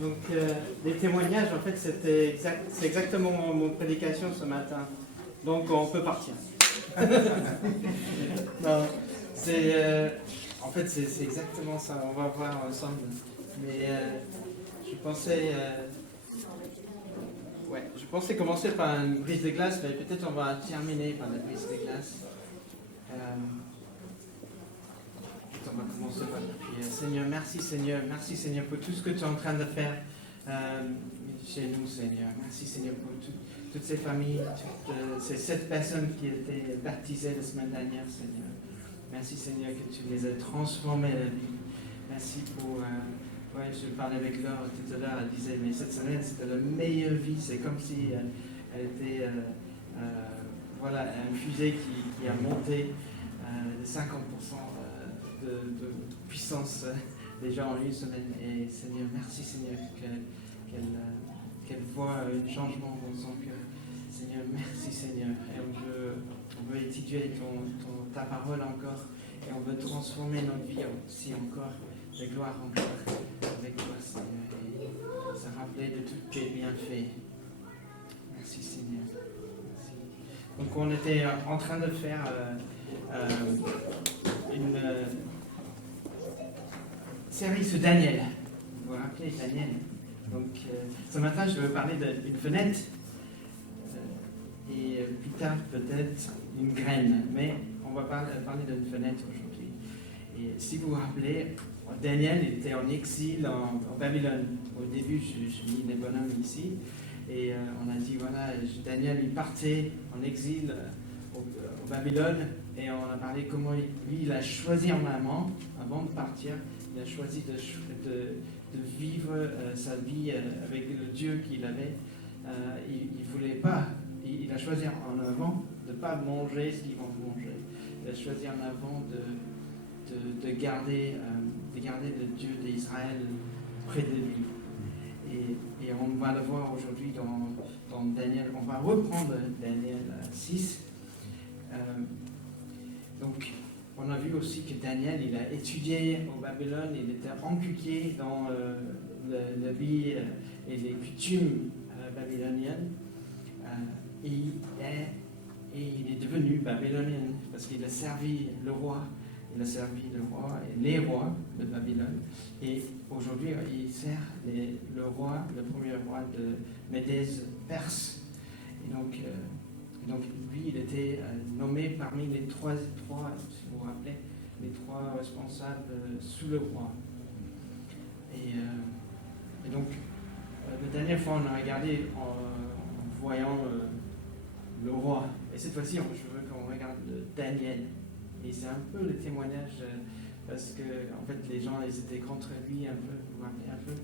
Donc, les témoignages, en fait, c'est exactement mon prédication ce matin. Donc, on peut partir. Non, en fait, c'est exactement ça. On va voir ensemble. Mais je pensais commencer par une brise de glace, mais peut-être on va terminer par la brise de glace. On va commencer par la prière. Seigneur, merci Seigneur pour tout ce que tu es en train de faire chez nous, Seigneur. Merci Seigneur pour toutes ces familles, toutes ces 7 personnes qui étaient baptisées la semaine dernière, Seigneur. Merci Seigneur que tu les as transformées la vie. Merci pour... je parlais avec Laure tout à l'heure, elle disait, mais cette semaine c'était la meilleure vie. C'est comme si elle était... une fusée qui a monté de 50% de puissance déjà en une semaine. Et Seigneur, merci Seigneur qu'elle voit un changement dans son cœur. Seigneur, merci Seigneur. Et on veut étudier ta parole encore. Et on veut transformer notre vie aussi encore, de gloire encore avec toi Seigneur. Et se rappeler de tous tes bienfaits. Merci Seigneur. Merci. Donc on était en train de faire une série sur Daniel. Vous vous rappelez Daniel? Donc ce matin je vais parler d'une fenêtre et plus tard peut-être une graine, mais on va parler d'une fenêtre aujourd'hui. Et si vous vous rappelez, Daniel était en exil en Babylone. Au début je mis les bonhommes ici et on a dit voilà, Daniel il partait en exil au Babylone. Et on a parlé comment lui, il a choisi en amont, avant de partir, il a choisi de vivre sa vie avec le Dieu qu'il avait. Il voulait pas, il a choisi en avant de ne pas manger ce qu'ils vont manger. Il a choisi en avant de garder le Dieu d'Israël près de lui. Et on va le voir aujourd'hui dans Daniel. On va reprendre Daniel 6. Donc, on a vu aussi que Daniel, il a étudié au Babylone, il était inculqué dans la vie et les coutumes babyloniennes. Et il est devenu babylonien parce qu'il a servi le roi. Il a servi le roi et les rois de Babylone. Et aujourd'hui, il sert le premier roi de Médès-Perse. Et donc, lui, il était nommé parmi les trois, si vous vous rappelez, les 3 responsables sous le roi. Et donc, la dernière fois, on a regardé en voyant le roi. Et cette fois-ci, je veux qu'on regarde Daniel. Et c'est un peu le témoignage, parce que, en fait, les gens, ils étaient contre lui un peu, vous vous rappelez un peu.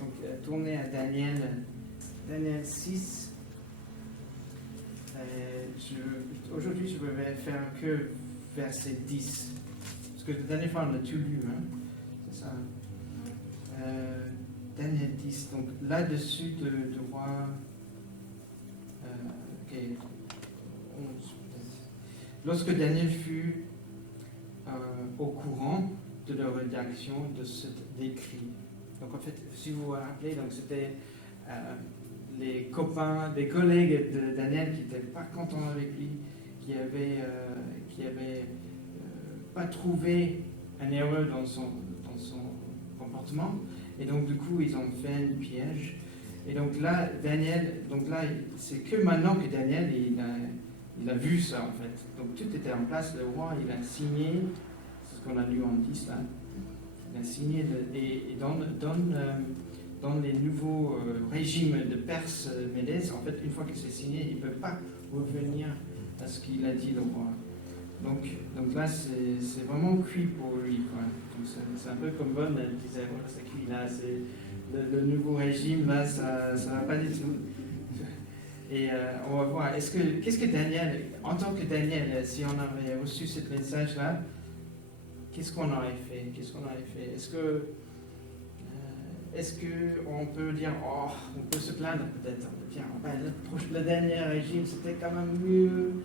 Donc, tournez à Daniel 6. Aujourd'hui, je vais faire que verset 10. Parce que la dernière fois, on a tout lu. Hein? C'est ça. Daniel 10. Donc, là-dessus de roi. Ok. 11 peut-être. Lorsque Daniel fut au courant de la rédaction de cet écrit. Donc, en fait, si vous vous rappelez, donc c'était. Les copains, des collègues de Daniel qui n'étaient pas contents avec lui, qui avaient pas trouvé un erreur dans son comportement, et donc du coup ils ont fait un piège. Et donc là, c'est que maintenant que Daniel il a vu ça en fait. Donc tout était en place, le roi il a signé, c'est ce qu'on a lu en 10 là, il a signé et dans les nouveaux régimes de Perse Médès, en fait, une fois que c'est signé, il ne peut pas revenir à ce qu'il a dit le roi. Donc là, c'est vraiment cuit pour lui. Quoi. Donc c'est un peu comme Bonne disait, voilà, c'est cuit là, c'est le nouveau régime, là, ça ne va pas du tout. Et on va voir, qu'est-ce que Daniel, en tant que Daniel, si on avait reçu ce message-là, qu'est-ce qu'on aurait fait? Est-ce qu'on peut dire, on peut se plaindre peut-être, on peut dire, le dernier régime c'était quand même mieux,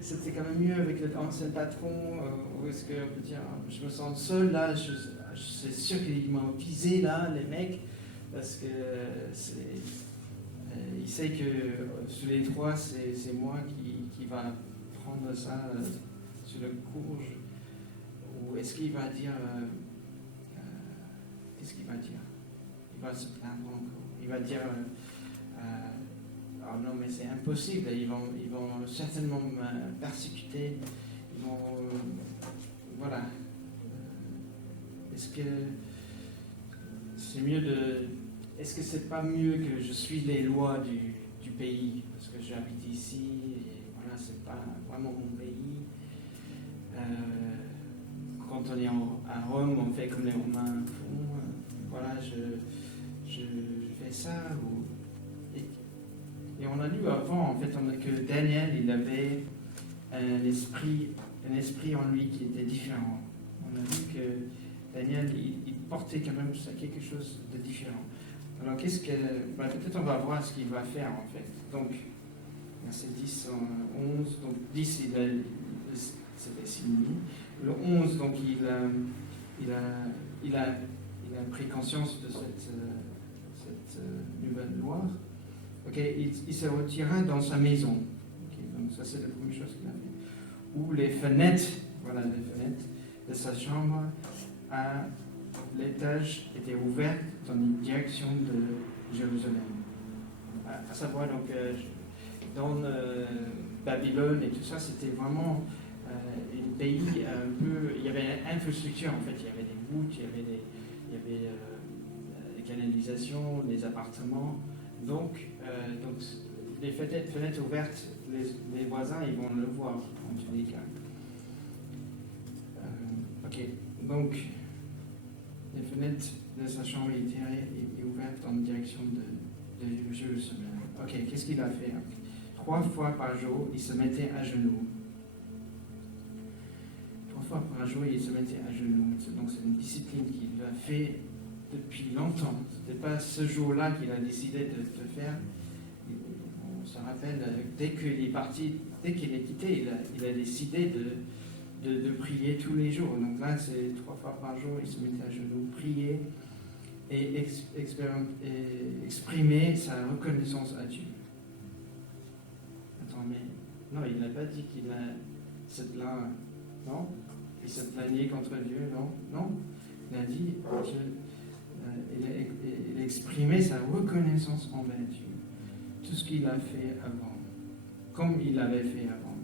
c'était quand même mieux avec l'ancien patron, ou est-ce qu'on peut dire, je me sens seul là, je c'est sûr qu'ils m'ont utilisé là, les mecs, parce que il sait que sur les trois, c'est moi qui va prendre ça sur le courge. Ou est-ce qu'il va dire. Qu'est-ce qu'il va dire? Il va se plaindre encore. Il va dire. Oh non, mais c'est impossible, ils vont certainement me persécuter. Ils vont. Voilà. Est-ce que c'est mieux de. Est-ce que c'est pas mieux que je suis les lois du pays? Parce que j'habite ici, et voilà, c'est pas vraiment mon pays. Quand on est à Rome, on fait comme les Romains font. Voilà, je fais ça. Et on a lu avant, en fait, que Daniel, il avait un esprit en lui qui était différent. On a vu que Daniel, il portait quand même quelque chose de différent. Alors, peut-être on va voir ce qu'il va faire, en fait. Donc, verset 10, 11. Donc, 10, c'était signé. Le 11, donc, il a pris conscience de cette nouvelle loi. Okay, il se retira dans sa maison. Okay, donc ça, c'est la première chose qu'il a fait. Où les fenêtres de sa chambre à l'étage étaient ouvertes dans une direction de Jérusalem. À savoir, donc, dans Babylone et tout ça, c'était vraiment un pays un peu. Il y avait une infrastructure, en fait. Il y avait des routes, il y avait des canalisations, des appartements. Donc, les fenêtres ouvertes, les voisins, ils vont le voir, en tous les cas. Ok, donc, les fenêtres de sa chambre étaient ouvertes en direction de Jérusalem. Ok, qu'est-ce qu'il a fait? 3 fois par jour, il se mettait à genoux. 3 fois par jour, il se mettait à genoux. Donc, c'est une discipline qu'il a fait depuis longtemps. Ce n'était pas ce jour-là qu'il a décidé de faire. On se rappelle, dès qu'il est parti, dès qu'il est quitté, il a décidé de prier tous les jours. Donc là, c'est 3 fois par jour, il se mettait à genoux, prier et exprimer sa reconnaissance à Dieu. Attends, mais non, il n'a pas dit qu'il se plaint, non? Il se plaignait contre Dieu, non? Non? Il a dit, il a exprimé sa reconnaissance envers Dieu. Tout ce qu'il a fait avant, comme il l'avait fait avant.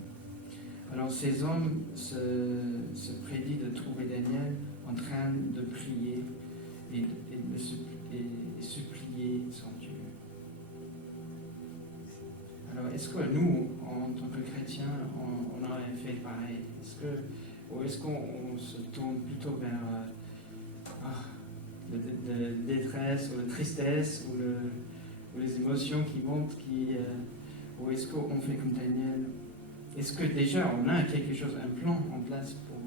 Alors ces hommes se prédit de trouver Daniel en train de prier et de supplier son Dieu. Alors est-ce que nous, en tant que chrétiens, on aurait fait pareil? Ou est-ce qu'on se tourne plutôt vers la détresse ou la tristesse ou les émotions qui montent, ou est-ce qu'on fait comme Daniel? Est-ce que déjà on a quelque chose, un plan en place pour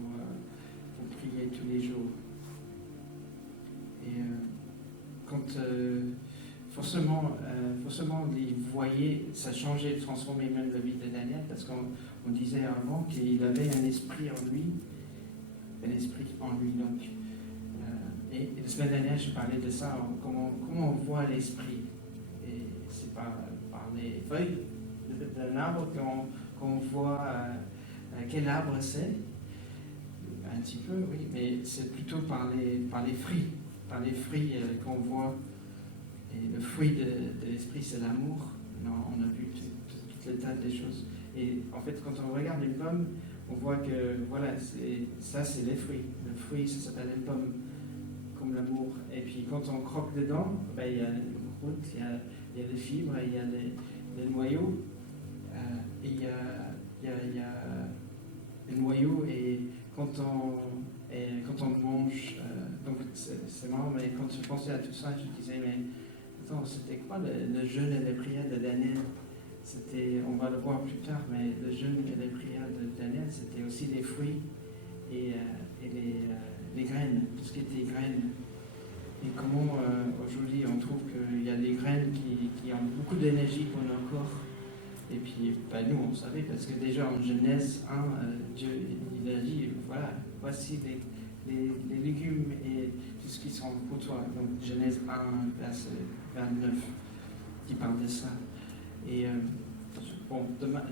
prier tous les jours? Et forcément, il voyait, ça changeait, transformait même la vie de Daniel, parce qu'on disait avant qu'il avait un esprit en lui, donc. Et la semaine dernière, je parlais de ça, comment on voit l'esprit. Et c'est par les feuilles d'un arbre qu'on voit quel arbre c'est. Un petit peu, oui, mais c'est plutôt par les fruits. Par les fruits qu'on voit. Et le fruit de l'esprit, c'est l'amour. On a vu tout le tas de choses. Et en fait, quand on regarde une pomme, on voit que, voilà, ça c'est les fruits. Le fruit, ça s'appelle une pomme, comme l'amour. Et puis quand on croque dedans, il y a une croûte, il y a les fibres, il y a les noyaux. Et il y a les noyaux, et quand on mange, donc c'est marrant, mais quand je pensais à tout ça, je disais, mais attends, c'était quoi le jeûne et les prières de Daniel? On va le voir plus tard, mais le jeûne et les prières de Daniel, c'était aussi les fruits et les graines, tout ce qui était graines. Et comment aujourd'hui on trouve qu'il y a des graines qui ont beaucoup d'énergie pour nos corps. Et puis nous on savait, parce que déjà en Genèse 1, Dieu il a dit, voilà, voici les légumes et tout ce qui sont pour toi. Donc Genèse 1, verset 29, qui parle de ça. Et bon,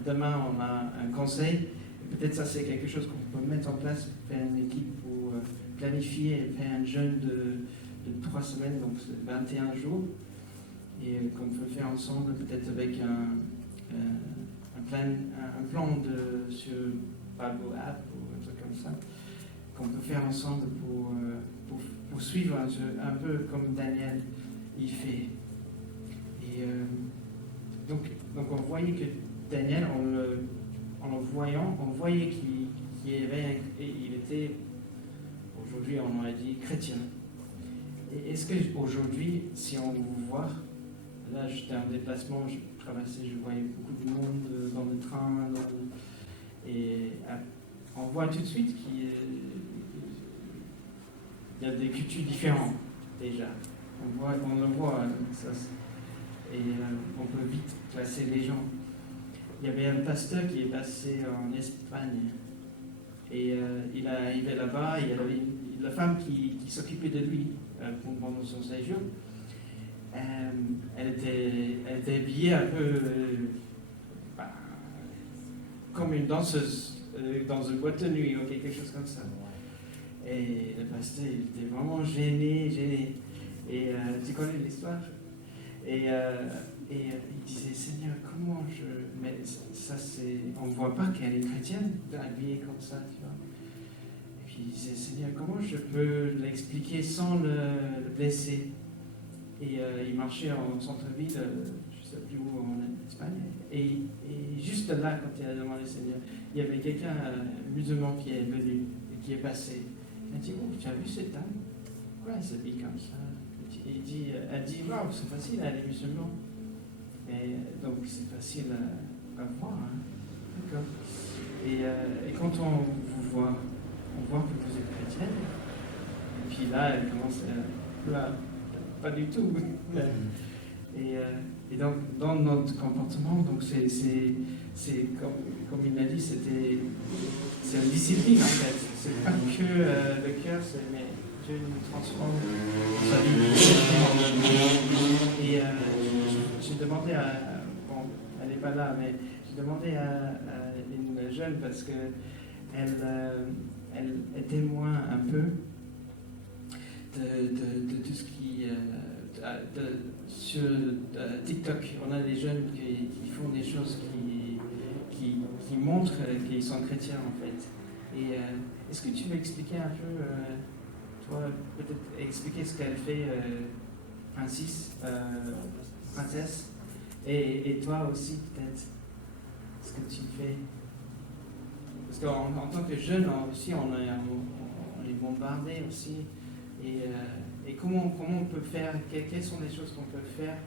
demain, on a un conseil. Peut-être ça, c'est quelque chose qu'on peut mettre en place, faire une équipe pour planifier et faire un jeûne de 3 semaines, donc 21 jours. Et qu'on peut faire ensemble, peut-être avec un plan sur Bible App ou un truc comme ça, qu'on peut faire ensemble pour suivre un peu comme Daniel il fait. Et donc on voyait que Daniel, en le voyant, on voyait qu'il était, aujourd'hui on aurait dit chrétien. Et est-ce qu'aujourd'hui, si on vous voit, là j'étais en déplacement, je traversais, je voyais beaucoup de monde dans le train, et on voit tout de suite qu'il y a des cultures différentes déjà. On le voit, ça, et on peut vite classer les gens. Il y avait un pasteur qui est passé en Espagne et il arrivait là-bas, il y avait la femme qui s'occupait de lui pendant son séjour. Elle était habillée un peu comme une danseuse dans une boîte de nuit ou quelque chose comme ça. Et le pasteur il était vraiment gêné. Et tu connais l'histoire? Et il disait, Seigneur, comment mais ça c'est... On ne voit pas qu'elle est chrétienne, habillée comme ça, tu vois. Et puis il disait, Seigneur, comment je peux l'expliquer sans le blesser? Et il marchait en centre-ville, je ne sais plus où, en Espagne. Et juste là, quand il a demandé Seigneur, il y avait quelqu'un, musulman, qui est venu et qui est passé. Il a dit, oh, tu as vu cette dame? Pourquoi elle s'habille comme ça? Elle dit, waouh, c'est facile, elle est musulmane. Et donc c'est facile à voir. Hein. D'accord. Et quand on vous voit, on voit que vous êtes chrétienne. Et puis là, elle commence à... Là, pas du tout. Et donc, dans notre comportement, donc c'est comme il l'a dit, c'est une discipline en fait. C'est pas que le cœur, mais Dieu nous transforme sa vie. Et j'ai demandé bon, elle n'est pas là, mais j'ai demandé à une jeune parce que elle témoigne un peu de tout ce qui sur TikTok, on a des jeunes qui font des choses qui montrent qu'ils sont chrétiens en fait. Et est-ce que tu veux expliquer un peu, toi, peut-être expliquer ce qu'elle fait, Princesse, et toi aussi peut-être, ce que tu fais. Parce qu'en tant que jeune aussi, on est bombardé aussi. Et comment on peut faire, quelles sont les choses qu'on peut faire,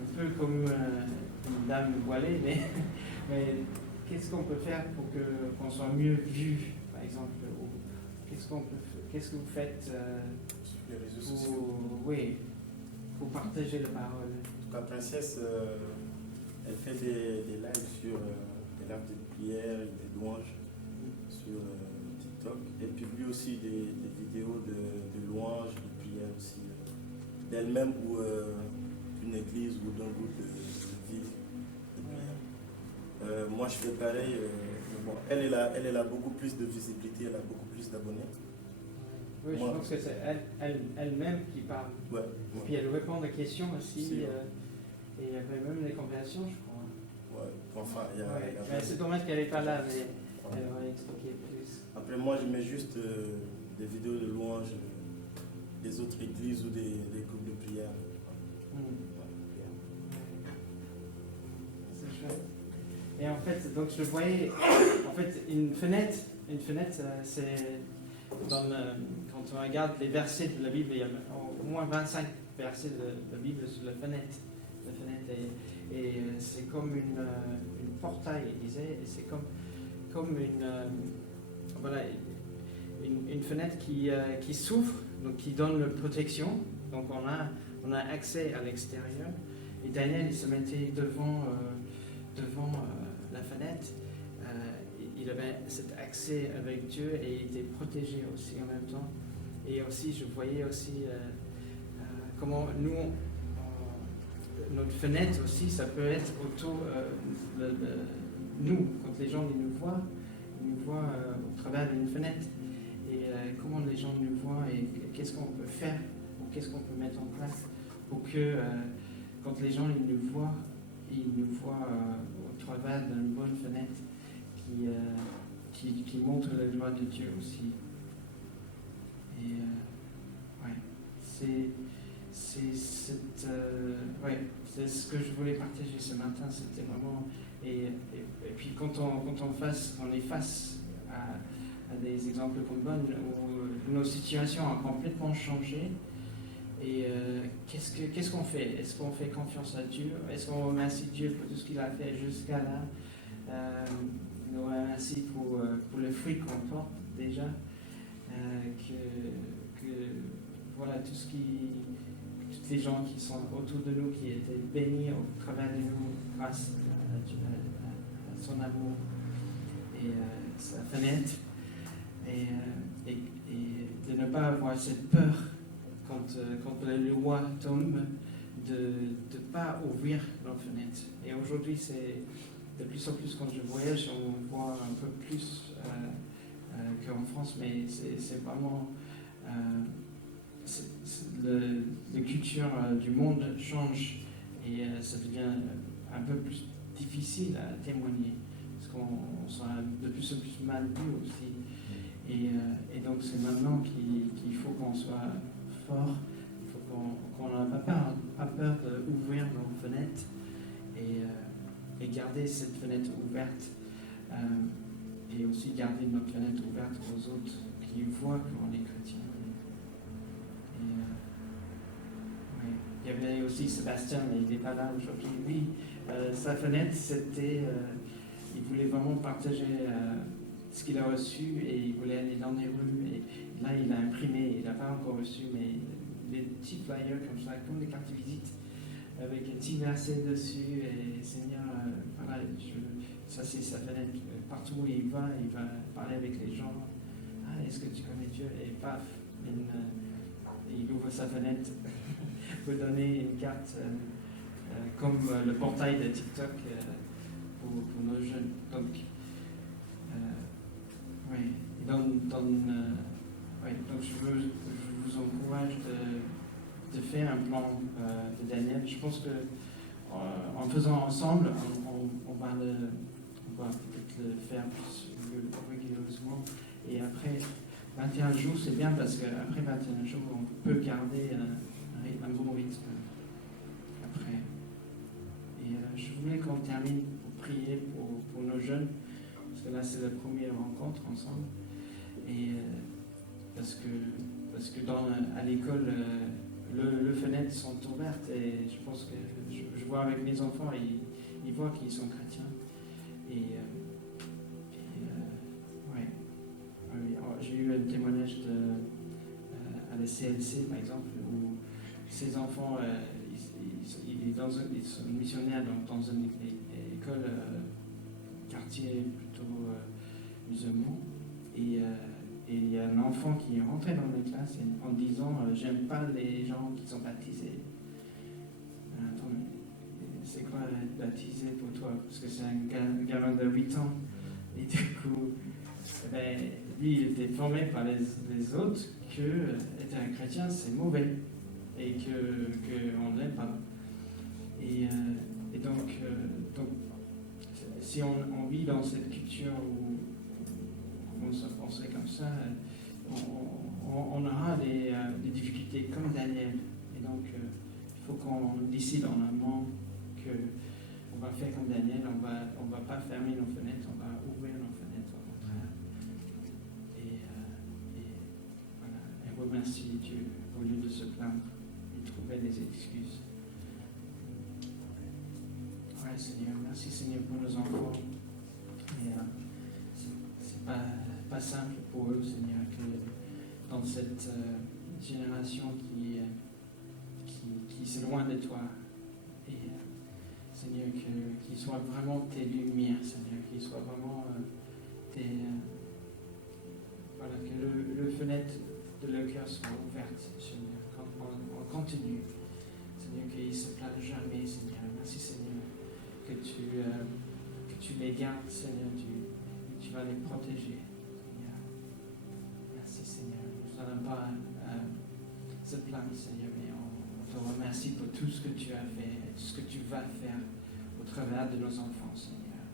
un peu comme une dame voilée, mais qu'est-ce qu'on peut faire pour qu'on soit mieux vu, par exemple, qu'est-ce que vous faites sur les réseaux sociaux? Oui, pour partager la parole. En tout cas, Princesse, elle fait des lives sur des lives de prière et des louanges sur TikTok. Elle publie aussi des vidéos de louanges, de prière aussi, d'elle-même ou d'une église ou d'un groupe de vie de prière. Moi, je fais pareil. Bon, elle a beaucoup plus de visibilité, elle a beaucoup plus d'abonnés. Oui, moi, je pense que c'est elle-même qui parle. Ouais. Puis elle répond aux questions aussi. Et il y avait même des conversations, je crois. Ouais, enfin, il y a mais c'est dommage qu'elle n'est pas là, mais elle va expliquer plus. Après, moi, je mets juste des vidéos de louanges des autres églises ou des groupes de prière. C'est chouette. Et en fait, donc je voyais, une fenêtre, c'est quand on regarde les versets de la Bible, il y a au moins 25 versets de la Bible sur la fenêtre. Et c'est comme une portail, il disait, et c'est comme une fenêtre qui s'ouvre, donc qui donne la protection. Donc on a accès à l'extérieur. Et Daniel, il se mettait devant la fenêtre. Il avait cet accès avec Dieu et il était protégé aussi en même temps. Et aussi, je voyais aussi comment nous, notre fenêtre aussi, ça peut être autour de nous, quand les gens ils nous voient au travers d'une fenêtre. Et comment les gens nous voient et qu'est-ce qu'on peut faire ou qu'est-ce qu'on peut mettre en place pour que quand les gens ils nous voient au travers d'une bonne fenêtre qui montre la gloire de Dieu aussi. Et ouais, c'est ce que je voulais partager ce matin. C'était vraiment et puis quand on est face à des exemples comme Bonne où nos situations ont complètement changé. Et qu'est-ce qu'on fait? Est-ce qu'on fait confiance à Dieu? Est-ce qu'on remercie Dieu pour tout ce qu'il a fait jusqu'à là? Nous remercie pour le fruit qu'on porte déjà. Que voilà, toutes les gens qui sont autour de nous, qui étaient bénis au travers de nous grâce à son amour et sa fenêtre. Et de ne pas avoir cette peur quand le roi tombe, de ne pas ouvrir nos fenêtres. Et aujourd'hui, c'est de plus en plus, quand je voyage, on voit un peu plus qu'en France, mais c'est vraiment la culture du monde change et ça devient un peu plus difficile à témoigner parce qu'on sera de plus en plus mal vu aussi. Et donc c'est maintenant qu'il faut qu'on soit fort, il faut qu'on n'ait pas peur d'ouvrir nos fenêtres et garder cette fenêtre ouverte. Et aussi garder notre fenêtre ouverte aux autres qui voient qu'on est chrétien. Il y avait aussi Sébastien, mais il n'est pas là aujourd'hui. Lui, sa fenêtre, c'était. Il voulait vraiment partager ce qu'il a reçu et il voulait aller dans les rues. Et là, il a imprimé, il n'a pas encore reçu, mais des petits flyers comme ça, comme des cartes de visite, avec un petit verset dessus. Et Seigneur, voilà, ça c'est sa fenêtre. Partout où il va parler avec les gens. Ah, est-ce que tu connais Dieu? Et paf, il ouvre sa fenêtre pour donner une carte comme le portail de TikTok pour nos jeunes. Donc, donc je vous encourage de faire un plan de Daniel. Je pense que en faisant ensemble, on va peut-être le faire plus rigoureusement. Et après 21 jours, c'est bien parce qu'après 21 jours, on peut garder un bon rythme après. Et je voulais qu'on termine pour prier pour nos jeunes, parce que là, c'est la première rencontre ensemble. Et parce que à l'école, les fenêtres sont ouvertes et je pense que je vois avec mes enfants, ils voient qu'ils sont chrétiens. J'ai eu un témoignage à la CLC, par exemple, où ces enfants, ils sont missionnaires dans une école, quartier plutôt musulman, et il y a un enfant qui est rentré dans la classe en disant j'aime pas les gens qui sont baptisés. Attends, c'est quoi être baptisé pour toi? Parce que c'est un gamin de 8 ans, et du coup, lui, il était formé par les autres que être un chrétien, c'est mauvais et qu'on ne l'aime pas. Et donc, si on vit dans cette culture où on se penserait comme ça, on aura des difficultés comme Daniel. Et donc, il faut qu'on décide en amont qu'on va faire comme Daniel, on va pas fermer nos fenêtres, on va ouvrir nos fenêtres au contraire. Et remercier Dieu au lieu de se plaindre et trouver des excuses. Ouais, Seigneur, merci Seigneur pour nos enfants. Et c'est pas simple pour eux, Seigneur, que dans cette génération qui s'éloigne de toi. Et Seigneur, qu'ils soient vraiment tes lumières, Seigneur, qu'ils soient vraiment que le fenêtre de leur cœur soit ouverte, Seigneur, en continu. Seigneur, qu'ils ne se plaignent jamais, Seigneur. Merci, Seigneur, que tu les gardes, Seigneur, tu vas les protéger, Seigneur. Merci, Seigneur. Nous n'allons pas se plaindre, Seigneur, mais on te remercie pour tout ce que tu as fait, tout ce que tu vas faire au travers de nos enfants, Seigneur.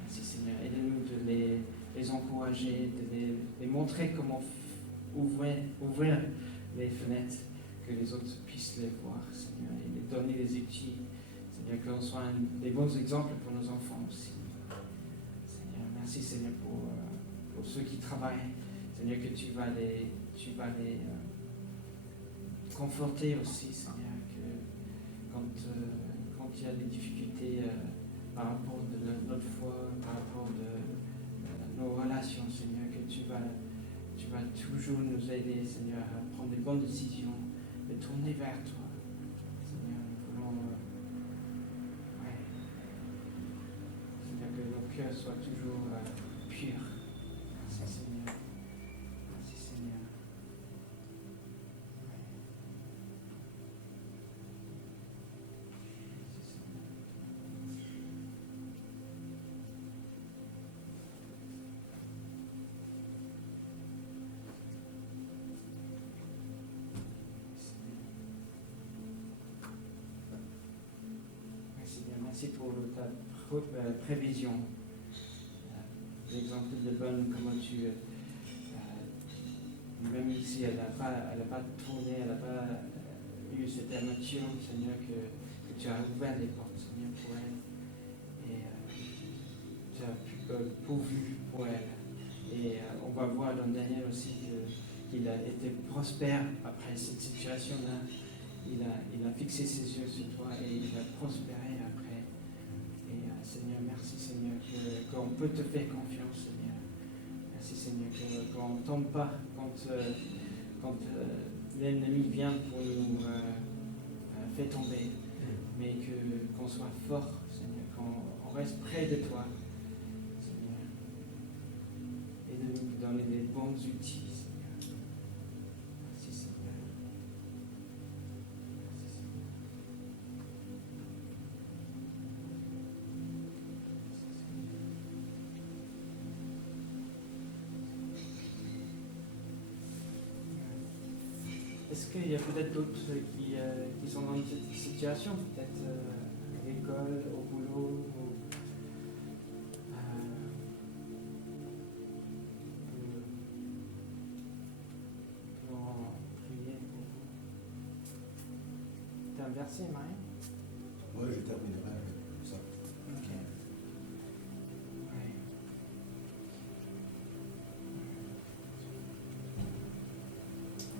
Merci, Seigneur. Aide-nous de les encourager, de les montrer comment ouvrir les fenêtres, que les autres puissent les voir, Seigneur, et les donner les outils, Seigneur, qu'on soit des bons exemples pour nos enfants aussi. Seigneur, merci, Seigneur, pour ceux qui travaillent, Seigneur, que tu vas les conforter aussi, Seigneur, que quand il y a des difficultés par rapport de notre foi, par rapport de nos relations, Seigneur, que tu vas toujours nous aider, Seigneur, à prendre des bonnes décisions, de tourner vers toi. Seigneur, nous voulons Seigneur, que nos cœurs soient toujours purs. Merci, Seigneur. Merci, Seigneur. Merci pour ta prévision. L'exemple de Bonne, comment même si elle n'a pas tourné, elle n'a pas eu cette aventure, Seigneur, que tu as ouvert les portes, Seigneur, pour elle. Et tu as pourvu pour elle. Et on va voir dans Daniel aussi qu'il a été prospère après cette situation-là. Il a fixé ses yeux sur toi et il a prospéré après. Et Seigneur, merci Seigneur qu'on peut te faire confiance, Seigneur. Merci Seigneur qu'on ne tombe pas quand l'ennemi vient pour nous faire tomber, mais qu'on soit fort, Seigneur, qu'on reste près de toi, Seigneur. Et de nous donner des bons outils. Est-ce qu'il y a peut-être d'autres qui sont dans cette situation, peut-être à l'école, au boulot, pour prier pour vous? T'as un verset, Marie? Oui, je terminerai avec ça. Ok. Ouais.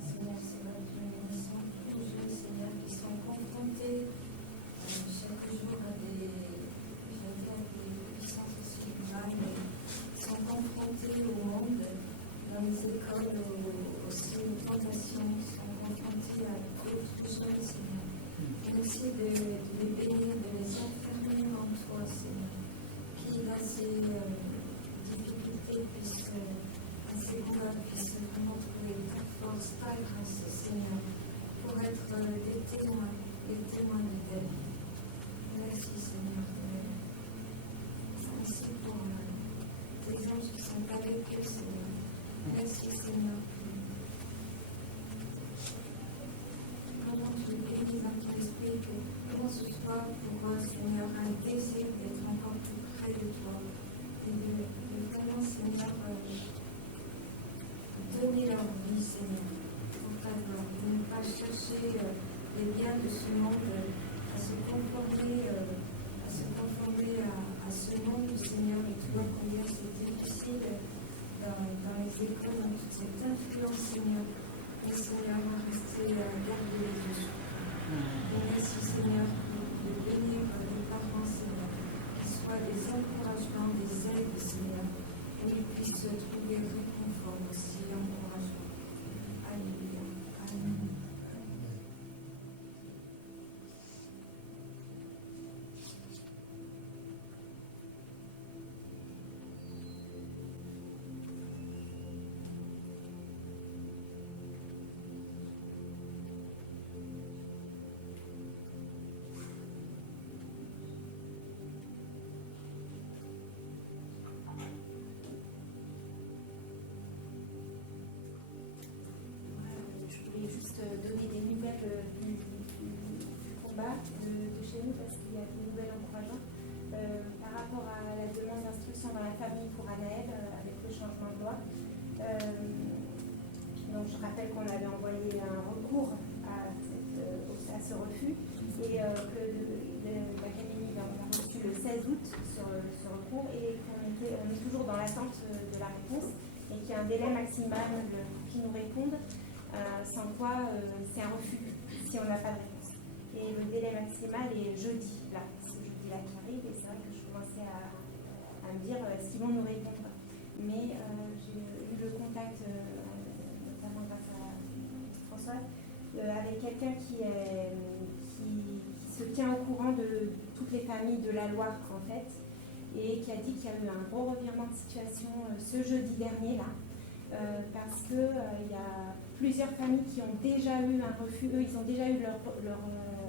Seigneur, c'est vrai que nous sommes tous jeunes, Seigneur, qui sont confrontés chaque jour à des puissances aussi grandes, qui sont confrontés au monde, dans les écoles, aussi aux formations, qui sont confrontés à d'autres choses, Seigneur. Merci de les bénir, de les enfermer en toi, Seigneur, qui dans ces difficultés puissent, à ces douleurs, puissent vraiment trouver ta force, ta grâce, Seigneur, pour être des témoins de ta vie. Merci, Seigneur. Merci pour les anges qui sont avec eux, Seigneur. Merci, Seigneur. Comment tu bénis dans ton esprit, comment ce soit pour eux, Seigneur, un désir d'être encore plus près de toi et de vraiment, Seigneur, donner leur vie, Seigneur, pour ta gloire, de ne pas chercher les biens de ce monde, à se conformer à ce monde, Seigneur, et tu vois combien c'est difficile dans les écoles, dans toute cette influence, Seigneur. Mais Seigneur, à rester garder les yeux. Merci, Seigneur, de bénir les parents, Seigneur, qu'ils soient des encouragements, des aides, Seigneur, où ils puissent trouver réconfort aussi, encouragement. Alléluia. Amen. juste donner des nouvelles du combat de chez nous parce qu'il y a des nouvelles encourageantes par rapport à la demande d'instruction dans la famille pour Anaël avec le changement de loi. Donc je rappelle qu'on avait envoyé un recours à ce refus et que l'Académie a reçu le 16 août sur ce recours et qu'on est toujours dans l'attente de la réponse et qu'il y a un délai maximal pour qu'ils nous répondent, sans quoi c'est un refus si on n'a pas de réponse. Et le délai maximal est jeudi, là, c'est jeudi là qui arrive et c'est vrai que je commençais à me dire s'ils vont nous répondre. Mais j'ai eu le contact, notamment grâce à Françoise, avec quelqu'un qui se tient au courant de toutes les familles de la Loire en fait, et qui a dit qu'il y a eu un gros revirement de situation ce jeudi dernier là, parce qu'il y a plusieurs familles qui ont déjà eu un refus, eux ils ont déjà eu leur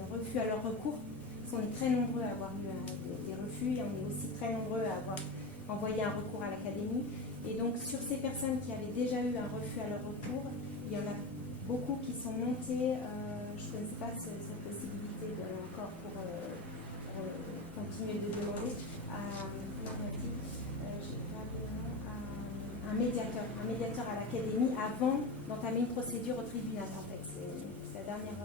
refus à leur recours. On est très nombreux à avoir eu des refus et on est aussi très nombreux à avoir envoyé un recours à l'Académie. Et donc sur ces personnes qui avaient déjà eu un refus à leur recours, il y en a beaucoup qui sont montés, je ne connaissais pas cette possibilité encore pour continuer de demander, un médiateur à l'Académie avant d'entamer une procédure au tribunal en fait, c'est la dernière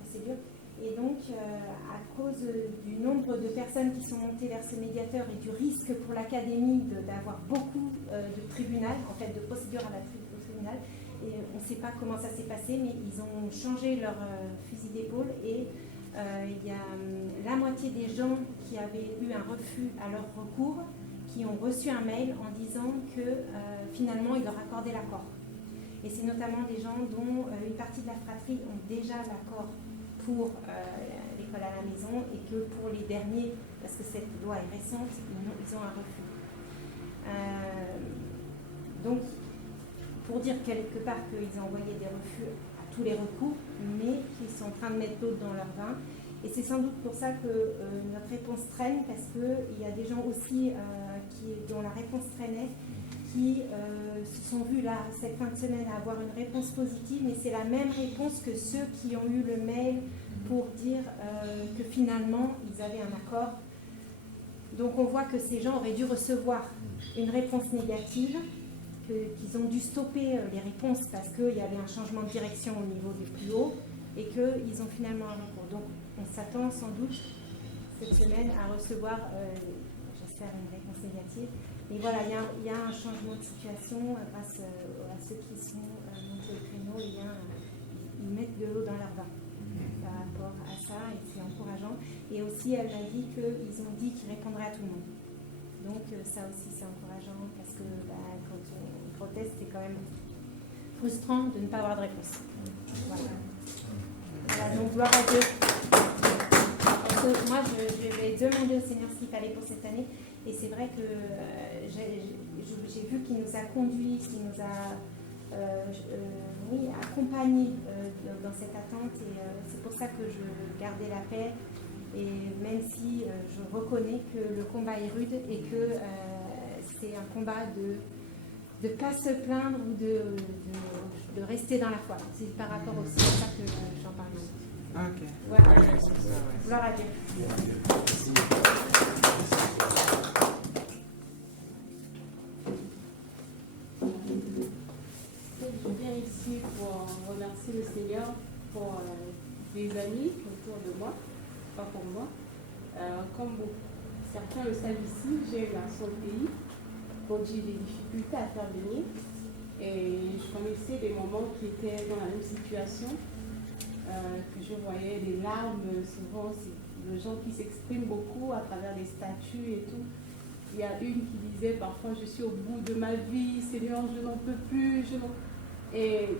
procédure. Et donc, à cause du nombre de personnes qui sont montées vers ce médiateur et du risque pour l'Académie d'avoir beaucoup de tribunal, en fait, de procédures au tribunal, et on ne sait pas comment ça s'est passé, mais ils ont changé leur fusil d'épaule et il y a la moitié des gens qui avaient eu un refus à leur recours qui ont reçu un mail en disant que finalement, ils leur accordaient l'accord. Et c'est notamment des gens dont une partie de la fratrie ont déjà l'accord pour l'école à la maison et que pour les derniers, parce que cette loi est récente, ils ont un refus. Donc, pour dire quelque part qu'ils ont envoyé des refus à tous les recours, mais qu'ils sont en train de mettre l'eau dans leur vin. Et c'est sans doute pour ça que notre réponse traîne, parce qu'il y a des gens aussi dont la réponse traînait, qui se sont vus là, cette fin de semaine, avoir une réponse positive, mais c'est la même réponse que ceux qui ont eu le mail pour dire que finalement, ils avaient un accord. Donc on voit que ces gens auraient dû recevoir une réponse négative, qu'ils ont dû stopper les réponses parce qu'il y avait un changement de direction au niveau du plus haut et qu'ils ont finalement un recours. Donc on s'attend sans doute cette semaine à recevoir, j'espère, une réponse négative. Et voilà, il y a un changement de situation grâce à ceux qui sont montés au créneau. Ils mettent de l'eau dans leur vin par rapport à ça et c'est encourageant. Et aussi, elle m'a dit qu'ils ont dit qu'ils répondraient à tout le monde. Donc ça aussi, c'est encourageant parce que quand on proteste, c'est quand même frustrant de ne pas avoir de réponse. Voilà. Voilà, donc gloire à Dieu. Moi, je vais demander au Seigneur ce qu'il fallait pour cette année. Et c'est vrai que j'ai vu qu'il nous a conduits, qu'il nous a accompagnés dans cette attente. Et c'est pour ça que je gardais la paix. Et même si je reconnais que le combat est rude et que c'est un combat de ne pas se plaindre ou de rester dans la foi. C'est par rapport aussi à ça que j'en parle. Ok. Voilà. Ouais, c'est ça, ouais. Gloire à Dieu. Je viens ici pour remercier le Seigneur pour des amis autour de moi, pas pour moi. Comme certains le savent ici, j'ai un garçon de pays, donc j'ai des difficultés à faire venir. Et je connaissais des mamans qui étaient dans la même situation, que je voyais des larmes, souvent c'est des gens qui s'expriment beaucoup à travers les statuts et tout. Il y a une qui disait parfois je suis au bout de ma vie, Seigneur, je n'en peux plus. Et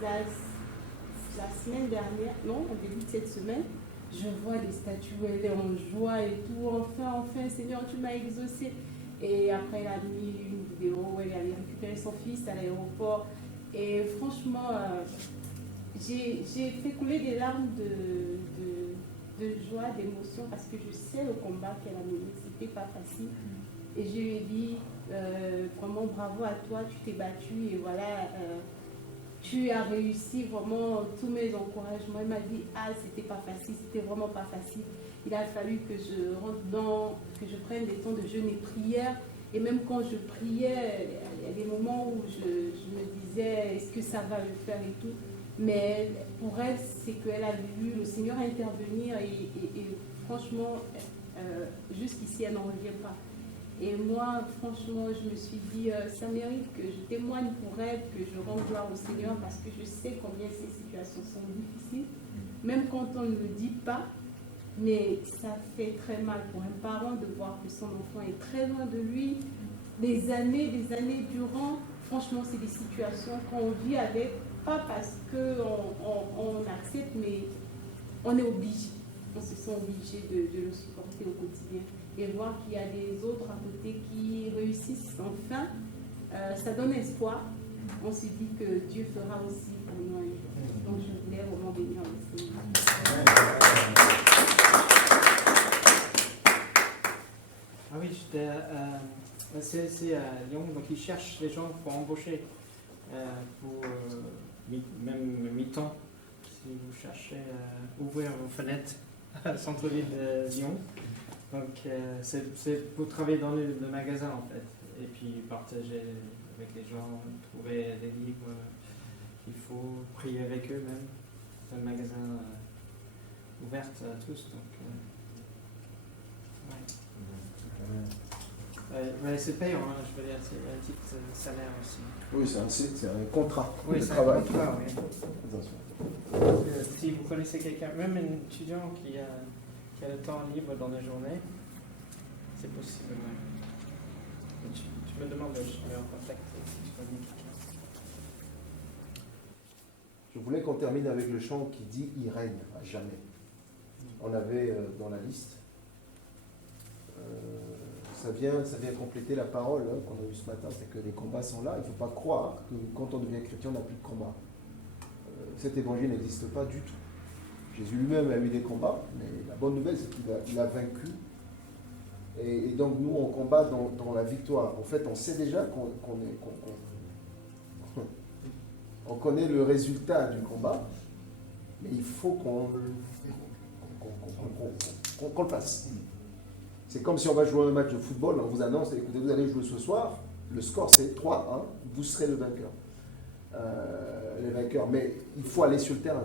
la semaine dernière, non, au début de cette semaine, je vois des statuts où elle est en joie et tout. Enfin, Seigneur, tu m'as exaucé. Et après, elle a mis une vidéo où elle allait récupérer son fils à l'aéroport. Et franchement, j'ai fait couler des larmes de joie, d'émotion, parce que je sais le combat qu'elle a mené. C'était pas facile. Et je lui ai dit, vraiment bravo à toi, tu t'es battu et voilà, tu as réussi vraiment tous mes encouragements. Il m'a dit, ah, c'était pas facile, c'était vraiment pas facile. Il a fallu que je rentre que je prenne des temps de jeûne et prière. Et même quand je priais, il y a des moments où je me disais, est-ce que ça va le faire et tout. Mais pour elle, c'est qu'elle a vu le Seigneur intervenir et franchement, jusqu'ici, elle n'en revient pas. Et moi, franchement, je me suis dit, ça mérite que je témoigne pour elle, que je rende gloire au Seigneur parce que je sais combien ces situations sont difficiles. Même quand on ne le dit pas, mais ça fait très mal pour un parent de voir que son enfant est très loin de lui. Des années durant, franchement, c'est des situations qu'on vit avec, pas parce qu'on accepte, mais on est obligé. On se sent obligé de le supporter au quotidien. Et voir qu'il y a des autres à côté qui réussissent enfin, ça donne espoir. On se dit que Dieu fera aussi pour nous un jour. Donc je voulais vraiment bénir le Seigneur. Ah oui, j'étais c'est à Lyon, donc ils cherchent les gens pour embaucher, pour même mi-temps, si vous cherchez à ouvrir vos fenêtres à centre-ville de Lyon. Donc c'est pour travailler dans le magasin en fait, et puis partager avec les gens, trouver des livres qu'il faut, prier avec eux même. C'est un magasin ouvert à tous, donc ouais, c'est payant, hein, je veux dire, c'est un petit salaire aussi. Oui, c'est un contrat Oui, de c'est travail. un contrat, oui. Attention. Si vous connaissez quelqu'un, même un étudiant qui a le temps libre dans la journée, c'est possible. Ouais. Tu me demandes, je mets en contact si tu connais quelqu'un. Je voulais qu'on termine avec le chant qui dit « Il règne à jamais ». On avait dans la liste, ça vient compléter la parole qu'on a eue ce matin, c'est que les combats sont là. Il ne faut pas croire que quand on devient chrétien, on n'a plus de combat. Cet évangile n'existe pas du tout. Jésus lui-même a eu des combats, mais la bonne nouvelle, c'est qu'il a vaincu. Et donc nous, on combat dans la victoire. En fait, on sait déjà on connaît le résultat du combat, mais il faut qu'on le fasse. C'est comme si on va jouer un match de football, on vous annonce, écoutez, vous allez jouer ce soir, le score c'est 3-1, vous serez le vainqueur. Les vainqueurs, mais il faut aller sur le terrain.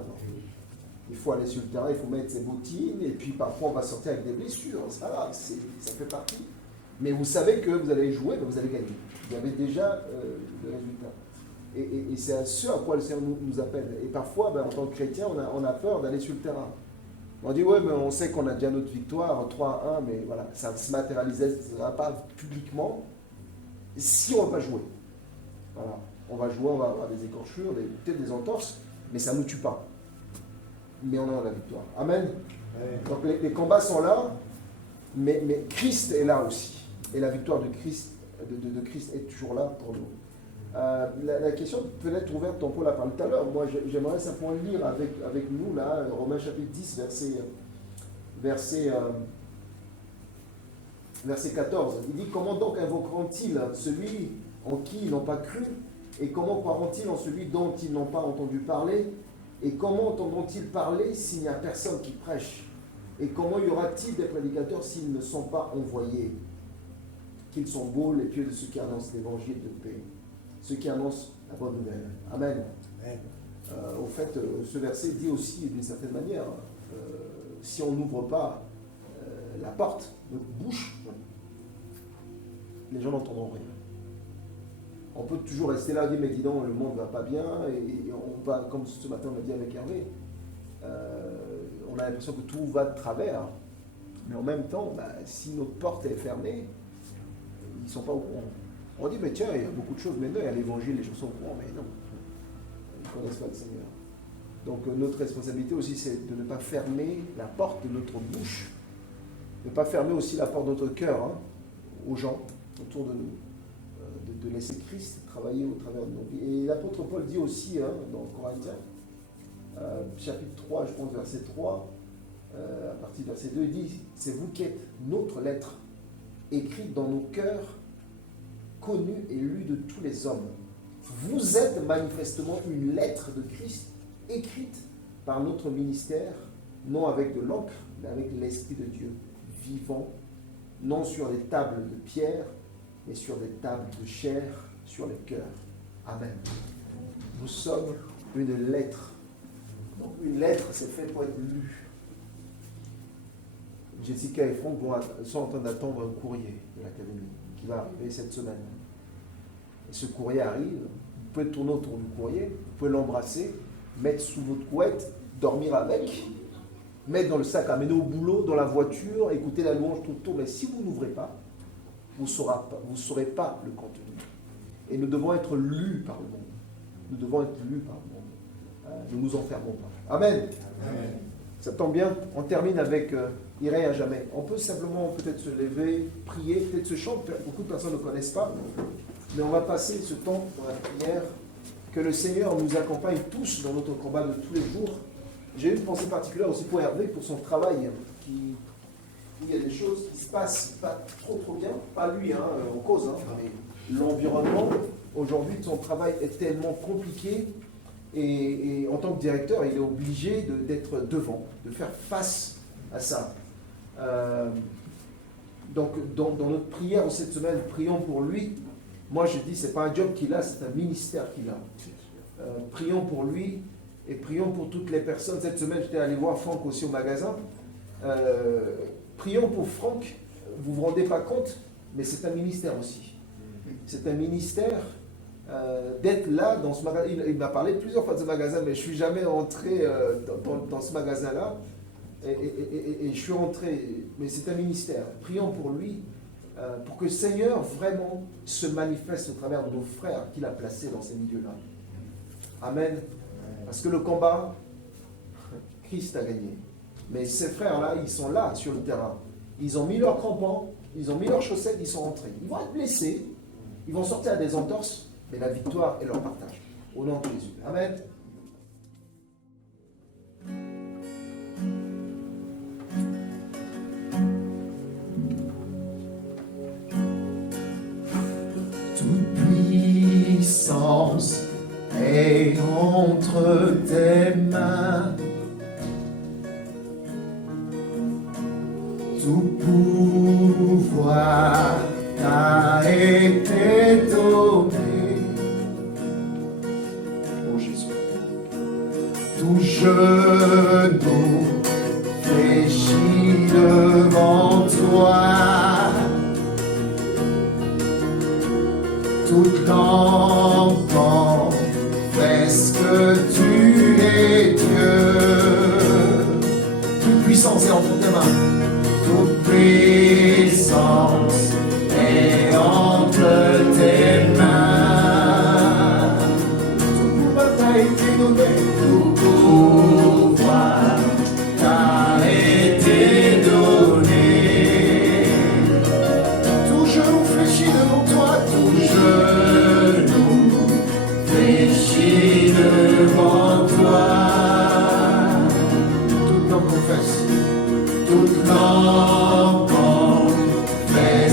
Il faut aller sur le terrain, il faut mettre ses bottines, et puis parfois on va sortir avec des blessures, ça va, ça fait partie. Mais vous savez que vous allez jouer, vous allez gagner. Vous avez déjà le résultat. Et c'est à ce à quoi le Seigneur nous appelle. Et parfois, en tant que chrétien, on a peur d'aller sur le terrain. On dit, ouais, mais on sait qu'on a déjà notre victoire, 3-1, mais voilà, ça ne se matérialisera pas publiquement si on ne va pas jouer. Voilà. On va jouer, on va avoir des écorchures, peut-être des entorses, mais ça ne nous tue pas. Mais on a la victoire. Amen. Ouais. Donc les combats sont là, mais Christ est là aussi. Et la victoire de Christ, de Christ est toujours là pour nous. La question peut être ouverte, ton Paul a parlé tout à l'heure. Moi, j'aimerais simplement lire avec nous, là, Romains chapitre 10, verset 14. Il dit, comment donc invoqueront-ils celui en qui ils n'ont pas cru? Et comment croiront-ils en celui dont ils n'ont pas entendu parler? Et comment entendront-ils parler s'il n'y a personne qui prêche? Et comment y aura-t-il des prédicateurs s'ils ne sont pas envoyés? Qu'ils sont beaux les pieux de ceux qui annoncent l'évangile de paix, ceux qui annoncent la bonne nouvelle. Amen. Au fait, ce verset dit aussi d'une certaine manière, si on n'ouvre pas la porte, notre bouche, les gens n'entendront rien. On peut toujours rester là et dire, mais dis donc, le monde ne va pas bien, et on va, comme ce matin on a dit avec Hervé, on a l'impression que tout va de travers, mais en même temps, si notre porte est fermée, ils ne sont pas au courant. On dit, mais tiens, il y a beaucoup de choses, mais non, il y a l'évangile, les gens sont au courant, mais non, ils ne connaissent pas le Seigneur. Donc notre responsabilité aussi, c'est de ne pas fermer la porte de notre bouche, de ne pas fermer aussi la porte de notre cœur aux gens autour de nous. De laisser Christ travailler au travers de nos vies. Et l'apôtre Paul dit aussi dans Corinthiens, chapitre 3, je pense verset 3, à partir du verset 2, il dit, c'est vous qui êtes notre lettre, écrite dans nos cœurs, connue et lue de tous les hommes. Vous êtes manifestement une lettre de Christ écrite par notre ministère, non avec de l'encre, mais avec l'Esprit de Dieu, vivant, non sur des tables de pierre, mais sur des tables de chair, sur les cœurs. Amen. Nous sommes une lettre. Donc une lettre, c'est fait pour être lue. Jessica et Franck sont en train d'attendre un courrier de l'académie qui va arriver cette semaine. Et ce courrier arrive, vous pouvez tourner autour du courrier, vous pouvez l'embrasser, mettre sous votre couette, dormir avec, mettre dans le sac, amener au boulot, dans la voiture, écouter la louange tout le tour. Mais si vous n'ouvrez pas, vous ne saurez pas le contenu. Et nous devons être lus par le monde. Nous devons être lus par le monde. Ne nous enfermons pas. Amen. Amen. Ça tombe bien, on termine avec Irai à jamais. On peut simplement peut-être se lever, prier, peut-être ce chant, beaucoup de personnes ne connaissent pas, mais on va passer ce temps dans la prière. Que le Seigneur nous accompagne tous dans notre combat de tous les jours. J'ai une pensée particulière aussi pour Hervé, pour son travail, où il y a des choses qui se passent pas trop bien, pas lui en cause, mais l'environnement aujourd'hui de son travail est tellement compliqué et en tant que directeur, il est obligé d'être devant, de faire face à ça. Donc dans notre prière cette semaine, prions pour lui. Moi je dis, c'est pas un job qu'il a, c'est un ministère qu'il a. Prions pour lui et prions pour toutes les personnes. Cette semaine, j'étais allé voir Franck aussi au magasin. Prions pour Franck. Vous ne vous rendez pas compte, mais c'est un ministère aussi. C'est un ministère d'être là dans ce magasin. Il m'a parlé plusieurs fois de ce magasin, mais je ne suis jamais entré dans ce magasin-là. Et je suis entré, mais c'est un ministère. Prions pour lui, pour que le Seigneur vraiment se manifeste au travers de nos frères qu'il a placés dans ces milieux-là. Amen. Parce que le combat, Christ a gagné. Mais ces frères-là, ils sont là sur le terrain. Ils ont mis leurs crampons, ils ont mis leurs chaussettes, ils sont rentrés. Ils vont être blessés, ils vont sortir à des entorses, mais la victoire est leur partage. Au nom de Jésus. Amen. Toute puissance est entre tes mains. Tout pouvoir t'a été donné. Oh Jésus. Tout genou fléchit devant toi. Toute langue confesse que tu es Dieu. Toute puissance est entre tes mains. Toute puissance est entre tes mains. Tout pouvoir t'a été donné. Tout pouvoir t'a été donné. Tout genou fléchit devant toi. Tout genou fléchit devant toi. Toute langue confesse. Toute langue confesse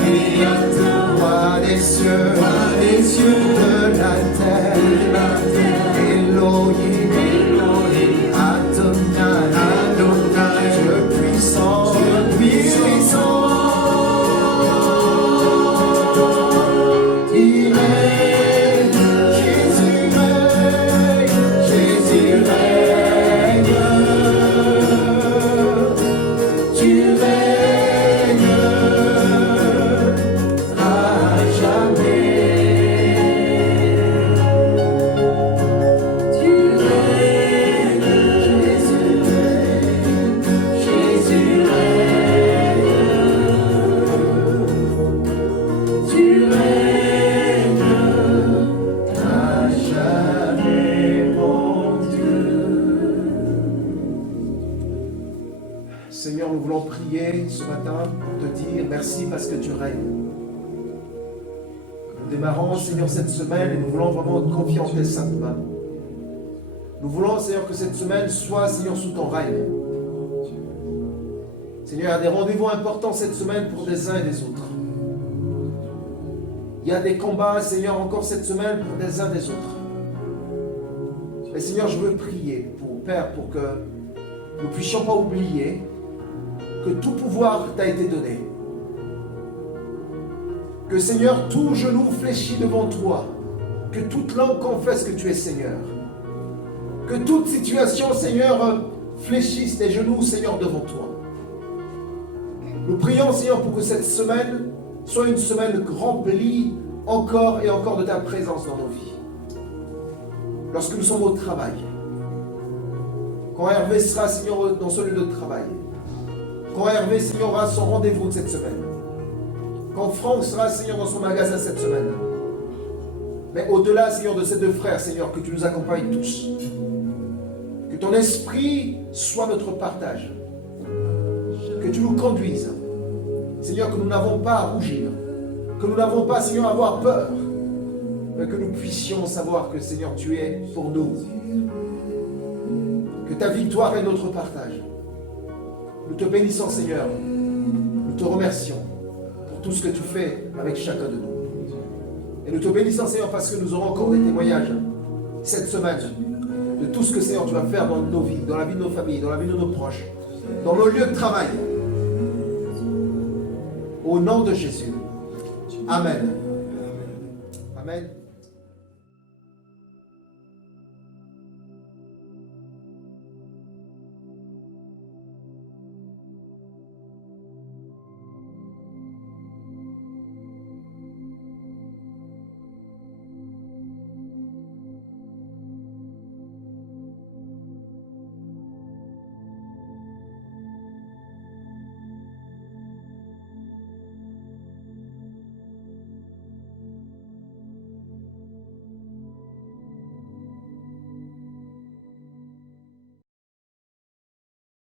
Créateur, roi des cieux, de la terre, Elohim, Adonai, Dieu puissant, il règne, Jésus règne, tu règnes à jamais. Tu règnes, Jésus règne, tu règnes à jamais, mon Dieu. Seigneur, nous voulons prier ce matin pour te dire merci parce que tu règnes. Nous démarrons, Seigneur, cette semaine et nous voulons vraiment te confier en tes saintes mains. Nous voulons, Seigneur, que cette semaine soit, Seigneur, sous ton règne. Seigneur, il y a des rendez-vous importants cette semaine pour des uns et des autres. Il y a des combats, Seigneur, encore cette semaine pour des uns et des autres. Mais Seigneur, je veux prier, Père, pour que nous ne puissions pas oublier que tout pouvoir t'a été donné. Que Seigneur, tout genou fléchit devant toi. Que toute langue confesse que tu es Seigneur. Que toute situation, Seigneur, fléchisse tes genoux, Seigneur, devant toi. Nous prions, Seigneur, pour que cette semaine soit une semaine remplie encore et encore de ta présence dans nos vies. Lorsque nous sommes au travail, quand Hervé sera, Seigneur, dans ce lieu de travail, quand Hervé, Seigneur, aura son rendez-vous de cette semaine, quand Franck sera, Seigneur, dans son magasin cette semaine, mais au-delà, Seigneur, de ces deux frères, Seigneur, que tu nous accompagnes tous, que ton esprit soit notre partage, que tu nous conduises, Seigneur, que nous n'avons pas à rougir, que nous n'avons pas, Seigneur, à avoir peur, mais que nous puissions savoir que, Seigneur, tu es pour nous, que ta victoire est notre partage. Nous te bénissons, Seigneur. Nous te remercions pour tout ce que tu fais avec chacun de nous. Et nous te bénissons, Seigneur, parce que nous aurons encore des témoignages cette semaine de tout ce que, Seigneur, tu vas faire dans nos vies, dans la vie de nos familles, dans la vie de nos proches, dans nos lieux de travail. Au nom de Jésus. Amen. Amen.